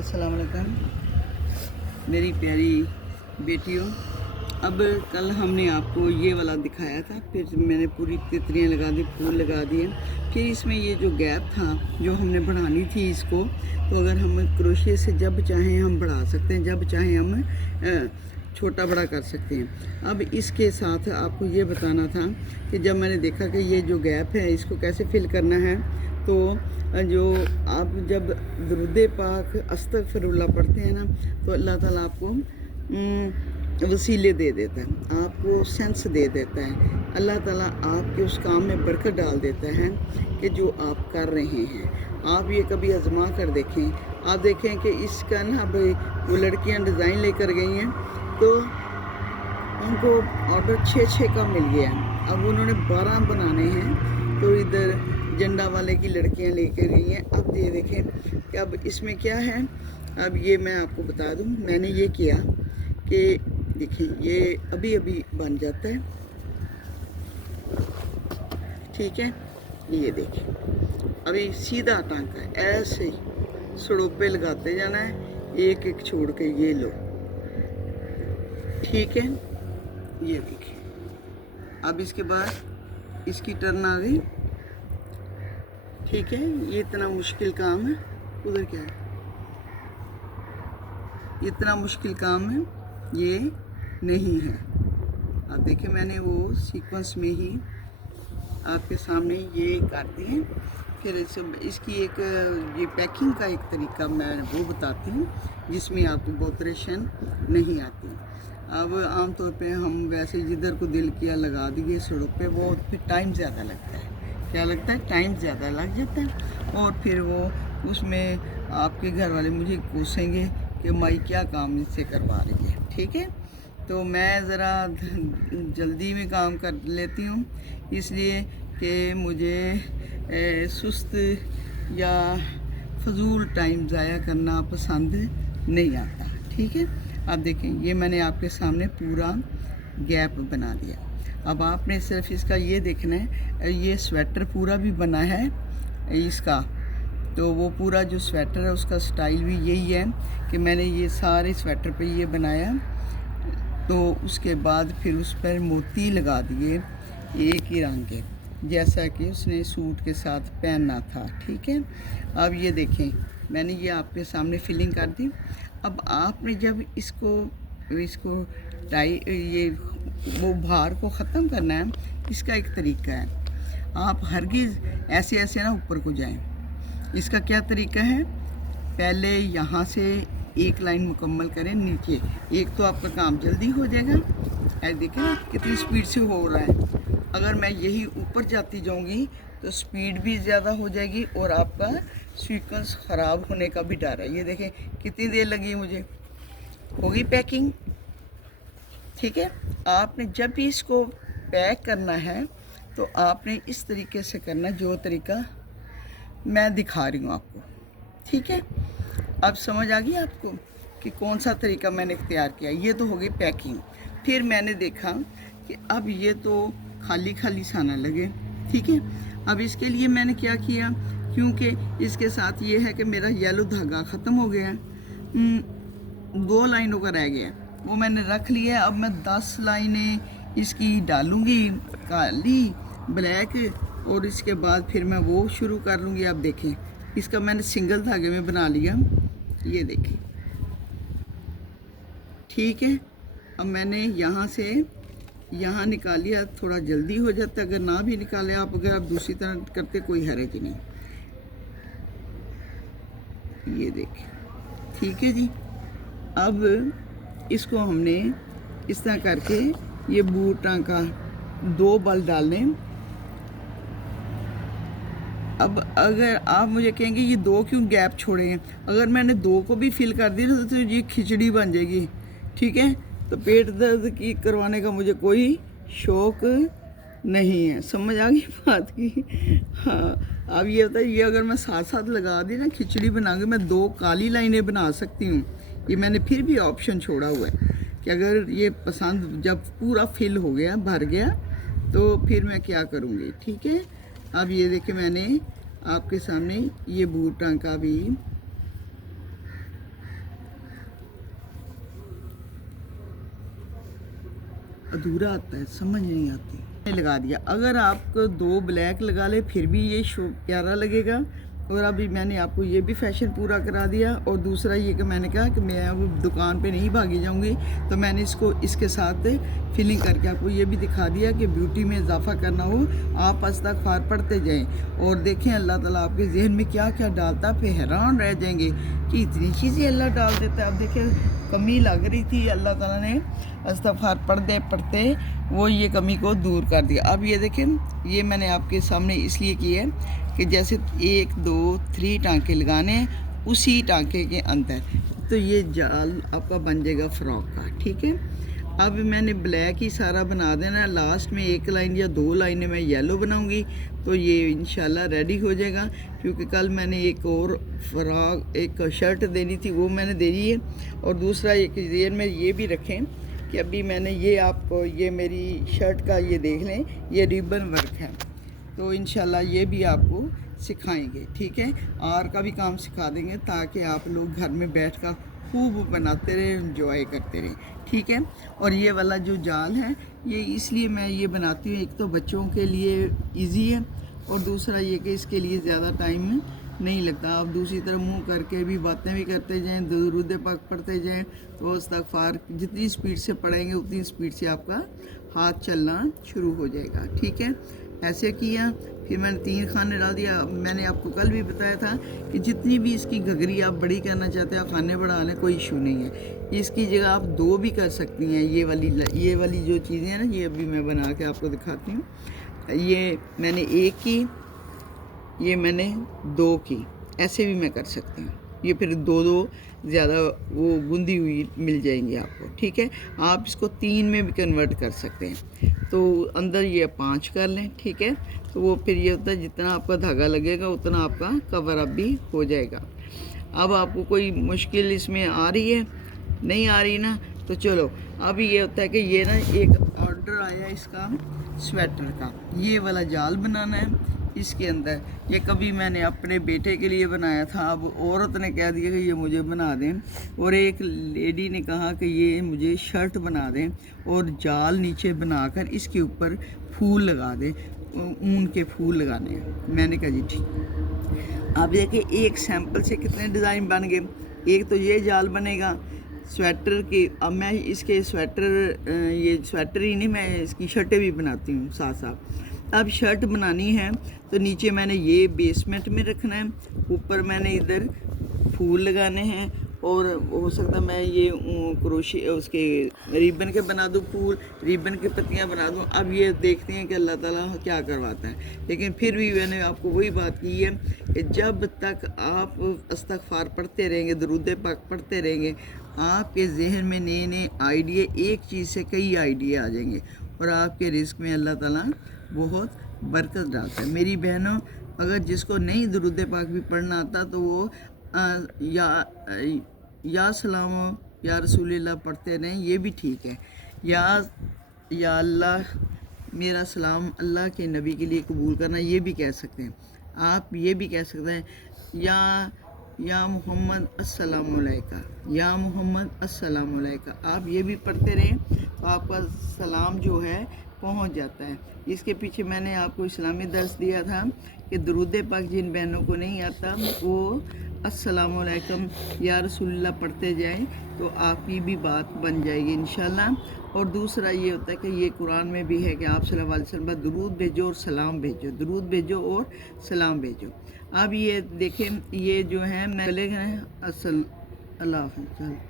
अस्सलाम वालेकुम मेरी प्यारी बेटियों। अब कल हमने आपको ये वाला दिखाया था, फिर मैंने पूरी तितलियाँ लगा दी, फूल लगा दिए। फिर इसमें ये जो गैप था जो हमने बढ़ानी थी इसको, तो अगर हम क्रोशिया से जब चाहें हम बढ़ा सकते हैं, जब चाहें हम छोटा बड़ा कर सकते हैं। अब इसके साथ आपको ये बताना था कि जब मैंने देखा कि ये जो गैप है इसको कैसे फिल करना है, तो जो आप जब दुरूद पाक अस्तगफिरुल्लाह पढ़ते हैं ना, तो अल्लाह ताला आपको वसीले दे देता है, आपको सेंस दे देता है। अल्लाह ताला आपके उस काम में बरकत डाल देता है कि जो आप कर रहे हैं। आप ये कभी आजमा कर देखें। आप देखें कि इसका ना भाई वो लड़कियां डिज़ाइन लेकर गई हैं, तो उनको ऑर्डर 6 का मिल गया। अब उन्होंने 12 बनाने हैं, तो इधर झंडा वाले की लड़कियां लेकर गई हैं। अब ये देखें कि अब इसमें क्या है। अब ये मैं आपको बता दूं, मैंने ये किया कि देखिए ये अभी अभी बन जाता है, ठीक है। ये देखिए अभी सीधा टांका ऐसे ही सड़ोपे लगाते जाना है, एक एक छोड़ के ये लो, ठीक है। ये देखिए अब इसके बाद इसकी टर्न आ गई, ठीक है। ये इतना मुश्किल काम है, उधर क्या है, इतना मुश्किल काम है ये नहीं है। आप देखिए मैंने वो सीक्वेंस में ही आपके सामने ये कर दिए। फिर इसकी एक ये पैकिंग का एक तरीका मैं वो बताती हूँ जिसमें आपको बोतरेशन नहीं आती। अब आमतौर पे हम वैसे जिधर को दिल किया लगा दिए सड़क पे, वो फिर टाइम ज़्यादा लगता है। क्या लगता है, टाइम ज़्यादा लग जाता है, और फिर वो उसमें आपके घर वाले मुझे कोसेंगे कि माई क्या काम इससे करवा रही है, ठीक है। तो मैं ज़रा जल्दी में काम कर लेती हूँ, इसलिए कि मुझे सुस्त या फजूल टाइम ज़ाया करना पसंद नहीं आता, ठीक है। आप देखें ये मैंने आपके सामने पूरा गैप बना दिया। अब आपने सिर्फ इसका ये देखना है, ये स्वेटर पूरा भी बना है इसका, तो वो पूरा जो स्वेटर है उसका स्टाइल भी यही है कि मैंने ये सारे स्वेटर पे ये बनाया। तो उसके बाद फिर उस पर मोती लगा दिए एक ही रंग के, जैसा कि उसने सूट के साथ पहनना था, ठीक है। अब ये देखें मैंने ये आपके सामने फिलिंग कर दी। अब आपने जब इसको टाई ये वो भार को ख़त्म करना है, इसका एक तरीका है। आप हरगिज़ ऐसे ऐसे ना ऊपर को जाएं। इसका क्या तरीका है, पहले यहाँ से एक लाइन मुकम्मल करें नीचे, एक तो आपका काम जल्दी हो जाएगा। ऐसे देखें ना कितनी स्पीड से हो रहा है। अगर मैं यही ऊपर जाती जाऊँगी तो स्पीड भी ज़्यादा हो जाएगी और आपका सीक्वेंस ख़राब होने का भी डर है। ये देखें कितनी देर लगी मुझे, होगी पैकिंग, ठीक है। आपने जब भी इसको पैक करना है तो आपने इस तरीके से करना जो तरीका मैं दिखा रही हूँ आपको, ठीक है। अब समझ आ गई आपको कि कौन सा तरीका मैंने इख्तियार किया। ये तो हो गई पैकिंग। फिर मैंने देखा कि अब ये तो खाली खाली सा ना लगे, ठीक है। अब इसके लिए मैंने क्या किया, क्योंकि इसके साथ ये है कि मेरा येलो धागा ख़त्म हो गया है, 2 लाइनों का रह गया, वो मैंने रख लिया। अब मैं 10 लाइनें इसकी डालूँगी काली ब्लैक, और इसके बाद फिर मैं वो शुरू कर लूँगी। आप देखें इसका मैंने सिंगल धागे में बना लिया, ये देखें, ठीक है। अब मैंने यहाँ से यहाँ निकालिया, थोड़ा जल्दी हो जाता, अगर ना भी निकाले आप, अगर आप दूसरी तरह करते कोई हर्ज नहीं। ये देखें, ठीक है जी। अब इसको हमने इस तरह करके ये बूटा का 2 बल डालने। अब अगर आप मुझे कहेंगे ये 2 क्यों गैप छोड़े हैं, अगर मैंने 2 को भी फिल कर दिया तो ये खिचड़ी बन जाएगी, ठीक है। तो पेट दर्द की करवाने का मुझे कोई शौक़ नहीं है, समझ आ गई बात की। हाँ अब ये होता है, ये अगर मैं साथ साथ लगा दी ना खिचड़ी बना के, मैं 2 काली लाइनें बना सकती हूँ। ये मैंने फिर भी ऑप्शन छोड़ा हुआ है कि अगर ये पसंद जब पूरा फिल हो गया, भर गया, तो फिर मैं क्या करूँगी, ठीक है। अब ये देखिए मैंने आपके सामने ये बूटा का भी अधूरा आता है, समझ नहीं आती। मैंने लगा दिया। अगर आप 2 ब्लैक लगा ले फिर भी ये शो प्यारा लगेगा। और अभी मैंने आपको ये भी फैशन पूरा करा दिया। और दूसरा ये कि मैंने कहा कि मैं अब दुकान पे नहीं भागी जाऊंगी, तो मैंने इसको इसके साथ फिलिंग करके आपको ये भी दिखा दिया कि ब्यूटी में इजाफा करना हो आप इस्तग़फ़ार पढ़ते जाएं। और देखें अल्लाह ताला आपके जहन में क्या क्या डालता है, फिर हैरान रह जाएंगे कि इतनी चीज़ें अल्लाह डाल देता है। अब देखें कमी लग रही थी, अल्लाह ताला ने इस्तग़फ़ार पढ़ते पढ़ते वो ये कमी को दूर कर दिया। अब ये देखें, ये मैंने आपके सामने इसलिए किया है कि जैसे 1 2 3 टांके लगाने हैं उसी टांके के अंदर, तो ये जाल आपका बन जाएगा फ़्रॉक का। ठीक है, अब मैंने ब्लैक ही सारा बना देना। लास्ट में 1 लाइन या 2 लाइनें मैं येलो बनाऊंगी, तो ये इंशाल्लाह रेडी हो जाएगा। क्योंकि कल मैंने एक और फ्रॉक, एक शर्ट देनी थी, वो मैंने दे दी है। और दूसरा एक जेन में ये भी रखें कि अभी मैंने ये आपको ये मेरी शर्ट का ये देख लें, ये रिबन वर्क है, तो इंशाल्लाह ये भी आपको सिखाएंगे। ठीक है, आर का भी काम सिखा देंगे ताकि आप लोग घर में बैठकर खूब बनाते रहें, एंजॉय करते रहें। ठीक है, और ये वाला जो जाल है ये इसलिए मैं ये बनाती हूँ, एक तो बच्चों के लिए इजी है और दूसरा ये कि इसके लिए ज़्यादा टाइम नहीं लगता। आप दूसरी तरफ मुंह करके भी बातें भी करते जाएं, दुरूद पाक पढ़ते जाएं, तो इस्तग़फ़ार जितनी स्पीड से पढ़ेंगे उतनी स्पीड से आपका हाथ चलना शुरू हो जाएगा। ठीक है, ऐसे किया। फिर मैंने 3 खाने डाल दिया। मैंने आपको कल भी बताया था कि जितनी भी इसकी घघरी आप बड़ी करना चाहते हैं, आप खाने बढ़ा लें, कोई इशू नहीं है। इसकी जगह आप 2 भी कर सकती हैं। ये वाली जो चीज़ें हैं ना, ये अभी मैं बना के आपको दिखाती हूँ। ये मैंने 1 की, ये मैंने 2 की, ऐसे भी मैं कर सकती हूँ। ये फिर 2 ज़्यादा वो गुंदी हुई मिल जाएंगी आपको। ठीक है, आप इसको 3 में भी कन्वर्ट कर सकते हैं, तो अंदर ये 5 कर लें। ठीक है, तो वो फिर ये होता है जितना आपका धागा लगेगा उतना आपका कवर अप भी हो जाएगा। अब आपको कोई मुश्किल इसमें आ रही है, नहीं आ रही ना, तो चलो। अब ये होता है कि ये ना एक ऑर्डर आया इसका स्वेटर का, ये वाला जाल बनाना है इसके अंदर। ये कभी मैंने अपने बेटे के लिए बनाया था, अब औरत ने कह दिया कि ये मुझे बना दें, और एक लेडी ने कहा कि ये मुझे शर्ट बना दें और जाल नीचे बनाकर इसके ऊपर फूल लगा दें, ऊन के फूल लगाने हैं। मैंने कहा जी ठीक। आप देखिए एक सैंपल से कितने डिज़ाइन बन गए। एक तो ये जाल बनेगा स्वेटर के। अब मैं इसके स्वेटर, ये स्वेटर ही नहीं, मैं इसकी शर्टें भी बनाती हूँ साथ साथ। अब शर्ट बनानी है तो नीचे मैंने ये बेसमेंट में रखना है, ऊपर मैंने इधर फूल लगाने हैं, और हो सकता है मैं ये क्रोशे उसके रिबन के बना दूँ, फूल रिबन की पत्तियाँ बना दूँ। अब ये देखते हैं कि अल्लाह ताला क्या करवाता है। लेकिन फिर भी मैंने आपको वही बात की है कि जब तक आप इस्तग़फ़ार पढ़ते रहेंगे, दुरूद पाक पढ़ते रहेंगे, आपके जहन में नए नए आइडिया, एक चीज़ से कई आइडिया आ जाएंगे और आपके रिस्क में अल्लाह ताला बहुत बरकत डालता है। मेरी बहनों, अगर जिसको नहीं दुरूद पाक भी पढ़ना आता तो वो या सलाम या रसूलुल्लाह पढ़ते रहें, ये भी ठीक है। या अल्लाह मेरा सलाम अल्लाह के नबी के लिए कबूल करना, ये भी कह सकते हैं। आप ये भी कह सकते हैं या मोहम्मद अस्सलामु अलैका, या मोहम्मद अस्सलामु अलैका। आप ये भी पढ़ते रहें तो आपका सलाम जो है पहुंच जाता है। इसके पीछे मैंने आपको इस्लामी दर्स दिया था कि दुरूद पाक जिन बहनों को नहीं आता वो अस्सलामु अलैकुम या रसूलुल्लाह पढ़ते जाएं, तो आपकी भी बात बन जाएगी इंशाल्लाह। और दूसरा ये होता है कि ये कुरान में भी है कि आप सल्लल्लाहु अलैहि वसल्लम दुरूद भेजो और सलाम भेजो, दुरूद भेजो और सलाम भेजो। अब ये देखें, ये जो है मैं अल्लाह हाफ़िज़।